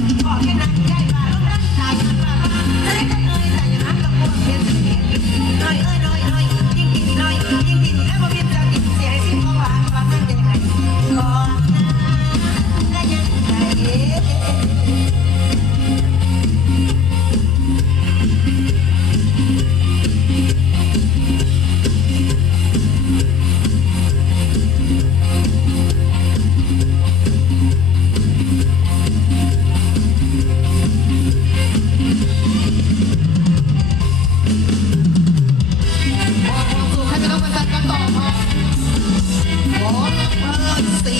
Fucking I see.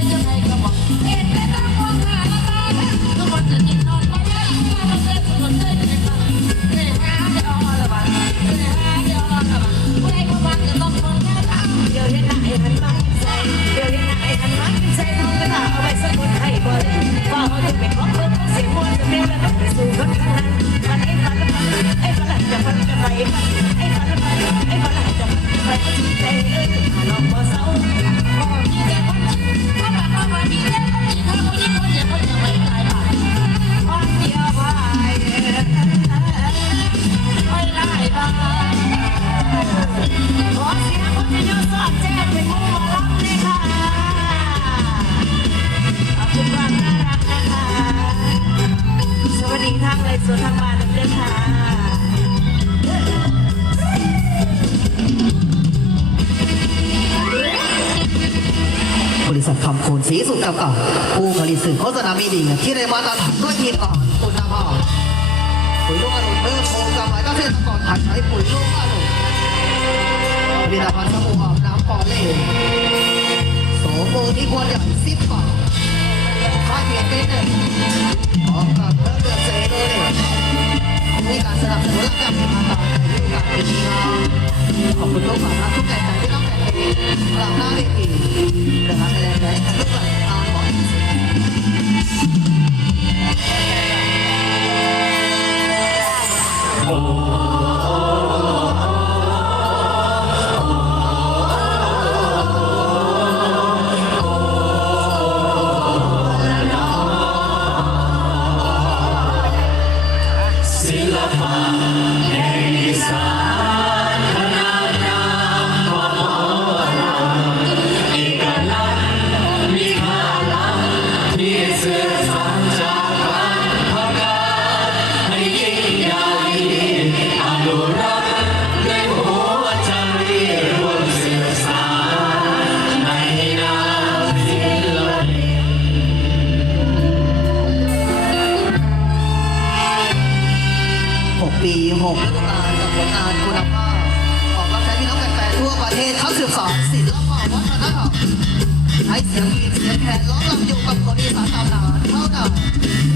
make a make a งเลยสวนทางบ้านเพื่ค่ะบริษัทคำคูณสีสุดเกับกับผู้ผลิตสื่อโฆษณามีดีที่ได้มาตรฐานด้วยินก่อนตุณน้ำอปุ๋ยลูกอรุณเพิ่มโครงการก็เตะกรผ่านใช้ปุ๋ยลูกอรุณผลิตภัณฑ์สบู่หอมน้ำปอเล่โสมโมที่ควรอย่างซิปก่อนข้าเทียนเต้นหนึ่ของกับ เองมีการสนับสนุนและการพัฒนาต่อในรูปแบบที่ดีงามขอบคุณทุกฝ่ายทุกใจต่างที่ต้องแต่งเองกลับหน้าเวทีเดินทางไปแรงใจทุกฝ่ายตามบอกโอ้ ให้เสียงวีเสียงแคนร้องรำอยู่กับคนอีสานตามนานเท่านั้น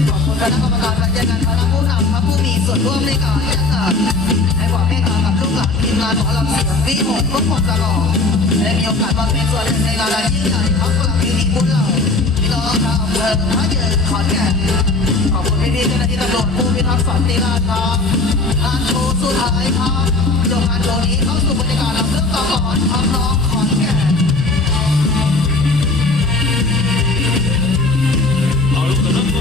ขอบคุณคณะกรรมการบรรยายงานคณะผู้นำพระผู้มีส่วนร่วมในการจัดงานให้ความเมตตากับลูกหลานทีมงานหมอลำเสียงวีหกทุกคนตลอดและมีโอกาสมาเป็นส่วนหนึ่งในงานอันยิ่งใหญ่ทั้งประเพณีบุญเหล่าพี่น้องชาวอำเภอพระเยอขอนแก่นขอบคุณพี่ๆเจ้าหน้าที่ตำรวจผู้พิทักษ์สันติราษฎร์ครับงานโชว์สุดท้ายครับจบงานโชว์นี้เข้าสู่บรรยากาศลำเรื่องต่อก่อนทำน้องขอ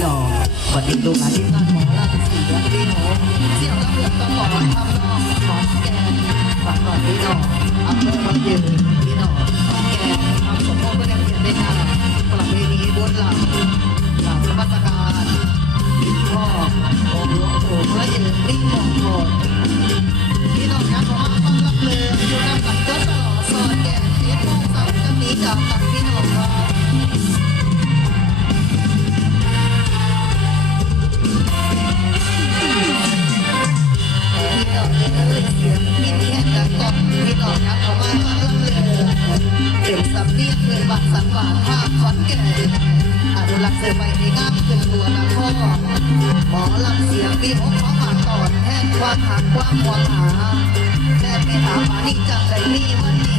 แล้วเดี๋ยวพี่น้องวันนี้ดูงานที่งานหมอลำเสียงพี่น้องเสียงลำเลือต่อก่อนทำนองขอนแกนฝากก่อนพี่น้ออำเภอพระยืนพี่น้อขอแกนทำสมโภชก็ยังเขียนได้ค่ะประเพณีบนหลังหลังสมัสการพ่อองค์หลวงปู่พระยืนมิ่งมงคลพี่น้องนะขอมาฟังรับเลยอยู่นำกันจนตลอดสอนแก่เสียงโมงสามจะมีจากกันพี่น้องครับพี่น้องเอ้ยเสียงพี่เทียนดังกองพี่น้องนะขอมาฟังรับ เสือใบในงามขึ้นตัวนครหมอลำเสียงพี่หกขอมาตอนแทนความหักความหวังหาแม่ไม่ถามว่านี่จังใดมีวันนี้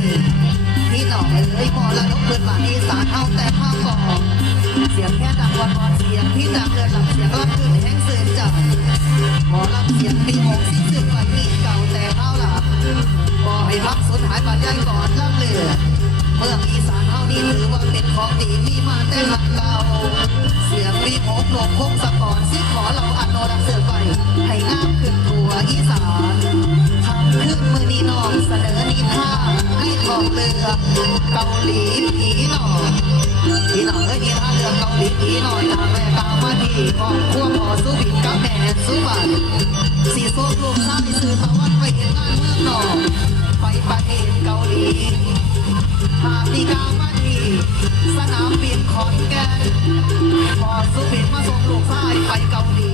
พี่น้องเอ้ยพอละนกเกินมาอีสานเฮาแต่ภากอนเสียงแค่ดังวันวันเสียงพี่ดังเดินหลังเสียงรับขึ้นแห้งเสื่อใจหมอลำเสียงปีหกสี่ บ่ให้พักสูญหายปัญญาก่อนล่ำเลือเมื่องอีสานเฮานี่ถือว่าเป็นของดีมีมาแต่หลักเก่าเสียงปีหกหลงคงสะกอนสิขอเราอันโนรักเสือไปให้งามขึ้นทัวอีสานทำขึ้นมือนีนองเสนอนิทาให้ทองเรือเกาหลีผีหนอพี่น้องเอ้ยนิทาเรือเกาหลีผีหนอจากแม่ตามมาที่ครอบครัวพ่อสุบินกับแม่สุบันสีส้มลูกชายซื้อตะวันไปเห็นงานเมืองนอก ไปประเทศเกาหลีหากมีกามาที่สนามบินขอนแก่นพอสุบินมาส่งลูกชายไปเกาหลี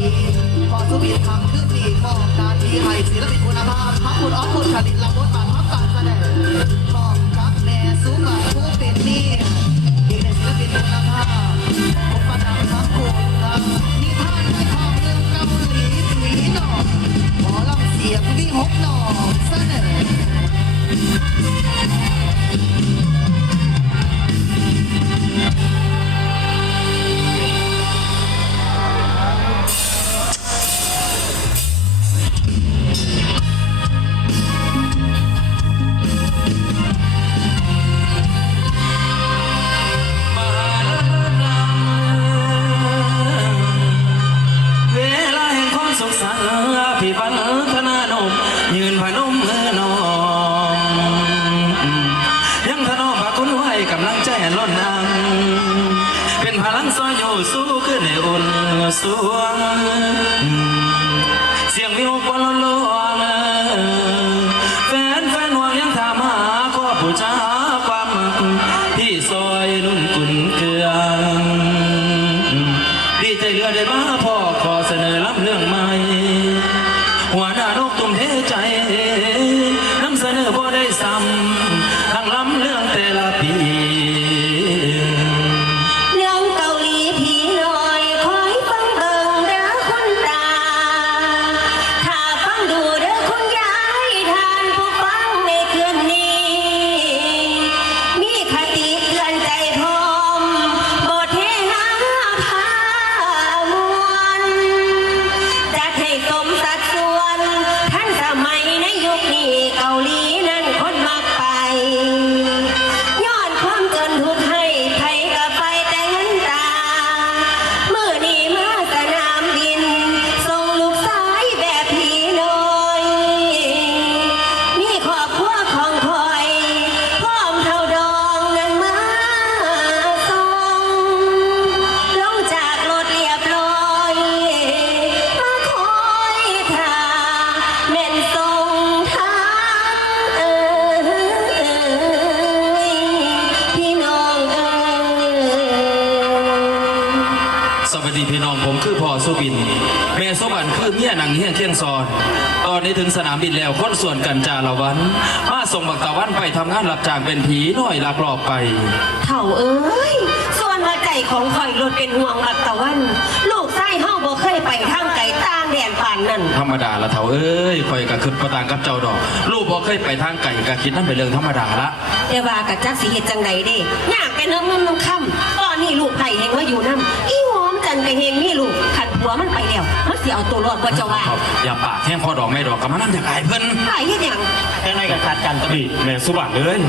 พอสุบินทำขึ้นดีมอบหนาทีให้ศิลปินคุณภาพพักคุณออคุณชลินรับบทบาททับการแสดงพร้อมกับแม่สุบันผู้เป็นนี่อีกหนึ่งศิลปินคุณภาพผมประดับทั้งคุณครับนิทานในท้องเรื่องเกาหลีสีหนอกหมอลำเสียงวิหกหนอก Yeah. ล้นนังเป็นพลังซอยอยู่สู้ขึ้นในอุ่นสวงเสียงวิวกวนล คือเมียหนังเฮียงเคียงซอน ตอนนี้ถึงสนามบินแล้วคนส่วนกันจาละวัน มาส่งบักตะวันไปทำงานรับจ้างเป็นผีหน่อยลักลอบไป เถ่าเอ้ย ส่วนหัวใจของข่อยรถเป็นห่วงอักตะวัน ลูกไส้เฮาบ่เคยไปทางไกลต่างแดนผ่านนั่น ธรรมดาละเถาเอ้ยคอยกะขึ้นประตางกับเจ้าดอก ลูกบอกเคยไปทางไก่กะคิดนั่นเป็นเรื่องธรรมดาละ แต่ว่ากับจักสิเฮ็ดจังใดเด้ยากเป็นเฮิมน้ำค่ำตอนนี้ลูกไผ่เฮงว่าอยู่นำอีหอม จันไปเฮงนี่ลูกขัดผัวมันไปแล้วมันสิเอาตัวรอดบ่เจ้าว่าอย่าปากแห้งพอดอกไม่ดอกกับมันนั่นอยากอายเพิ่นขายเฮ็ดหยังยังไงกับขาดกันตะบีแม่สุบัติเลย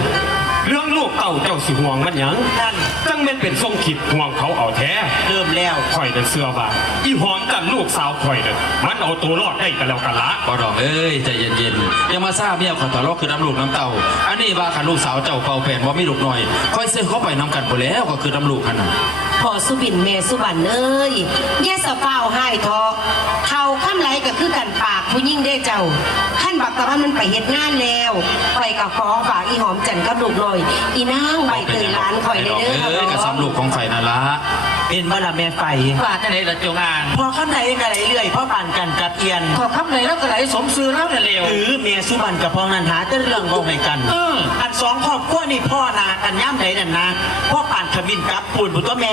เรื่องลูกเต่าเจ้าสิห่วงมันหยังนั่นจังแม่นเป็นทรงขิดห่วงเขาเอาแท้เริ่มแล้วข่อยเดินเสื้อว่าอีหอมกันลูกสาวข่อยเดินมันเอาตัวรอดได้กันแล้วกันละพอดอกเอ้ยใจเย็นๆอย่ามาซ่าเมียขอตะลอกคือน้ำลูกน้ำเต่าอันนี้ว่าขันลูกสาวเจ้าเป่าแผ่นว่ามีลูกหน่อยคอยเสื้อเข้าไปน้ำกันไปแล้วก็คือน้ำลูกขนาดพ่อสุบินแม่สุบันเอ้ยแย่สะเฝ้าวให้ทอเขาค้ำไรก็คือกันปาก ผู้ยิ่งได้เจ้าขั้นบักตะวันมันไปเฮ็ดงานแล้วข่อยกับขอฝากอีหอมจันกับลูกหน่อย อีนางใบเตยหลานข่อยเด้อเอ้ยกระซำลูกของไฟนั่นละ เป็นบ้าละแม่ไฟว่าจะไหนละจงอางพอข้ามไหนกันไหลเรื่อยพ่อปั่นกันกับเอียนก็คำไหนแล้วก็ไหนสมซื้อแล้วเนี่ยเร็วหรือเมียสุบันกับพองนันหาแต่เรื่องก็ให้กันเอออันสองครอบครัวนี่พ่อนากันย่ำไหนนั่นนะพ่อปั่นขบินกับปุ่นบุตรแม่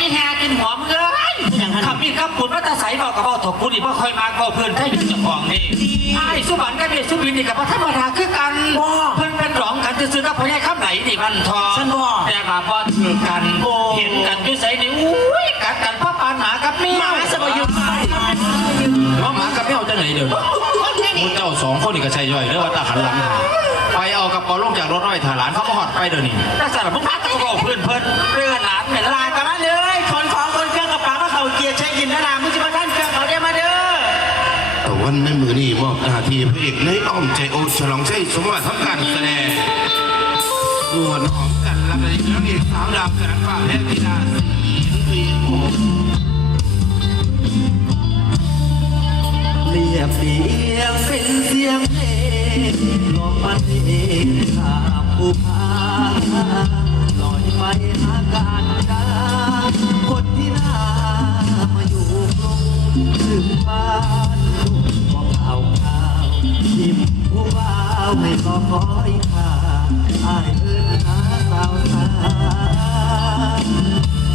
นี่แฮกินหอมเกินอย่างนั้นขับมีกับปุ่นว่าตาใสบอกกับว่าถกปุ่นอีกว่าคอยมาก็เพื่อนแค่อยู่เจ้าของนี่ไอ้สุบันกับเมียสุบินนี่กับว่าธรรมดาคือกันเพื่อนเป็นร้องกันจะซื้อกับพ่อใหญ่คำไหนนี่มันทอฉันบอกแต่มาพอถือกันโอ้ เห็นกันอยู่ใส่นี่อุ้ยกัดกันพ่อปานหมากับเมียหมาสบยุทธ์ว่าหมากับเมียจะไหนเดี๋ยวนี้เจ้าสองคนนี่ก็ใช่ย่อยเด้อว่าตาหันหลังไปเอากระเป๋าลงจากรถน้อยถ่ายหลานเขามาหอดไปเดี๋ยวนี้ถ้าสารพัดพัดก็เพื่อนเพื่อนเรื่องหลานเหม็นลาลายกันมาเลยคนของคนเครื่องกระเป๋ามาเขาเกียร์ใช้ยินนะนะมึงจะมาท่านเครื่องเขาได้มาเด้อตะเววันในมือนี้มอบหน้าที่พระเอกในอ้อมใจโอฉลองชัยสมบัติทำการแสดงรวนหอมางเอกสาวดาวกระฟ้าและธิดาสีวีโอเรียบเสียงเป็นเสียงเพลงลองมันเองข้ามภูพาลอยไปหาการดาคนที่น่ามาอยู่กรุงถึงบ้านบอกข่าวข่าวยิ้มผู้บ่าวให้รอคอยค่าอายเอิ้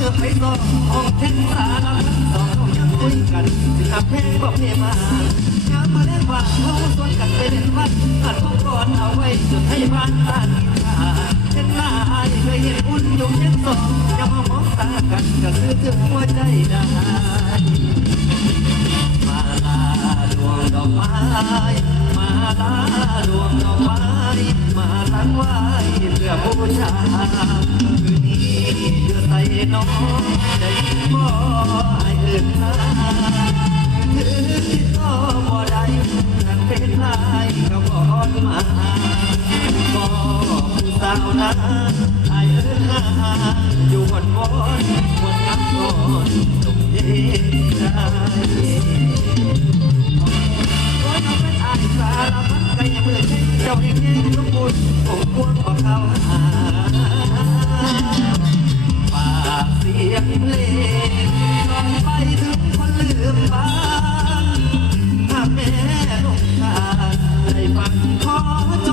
มื่อไปสอกเท่นสารพัดสองเขายังคุยกันถึงกับเพลงบอกเพลงมางานมาเล่นว่าเขาสวนกันไปเล่นวัดอัดของก่อนเอาไว้จนให้บ้านตากินขา เห็นหน้ายเคยเห็นอุ่นอยู่เพียงสองยังมามองตากันก็คือถึงหัวใจได้มาลาดวงดอกไม้มาลาดวงดอกไม้มาตั้งไว้เพื่อบูชาคืนนี้เดือใส่น้องได้ยินบ่ให้เอื่นหาถือที่ต่อบ่ได้นั่นเป็นลายก็บอนมา ก็ผู้สาวนั้นไอ้เอิ้นหาอยู่บนบนบนน้ำนอนตรงเย็นใจโอ้ยน้องเป็นอายสารพัดก็ยังเมื่อเจ้าเองยังสมบูรณ์ผมควรบอกเขาหาฝากเสียงเพลงลองไปถึงคนลืมบ้านถ้าแม่ลงทางได้ฟังขอจ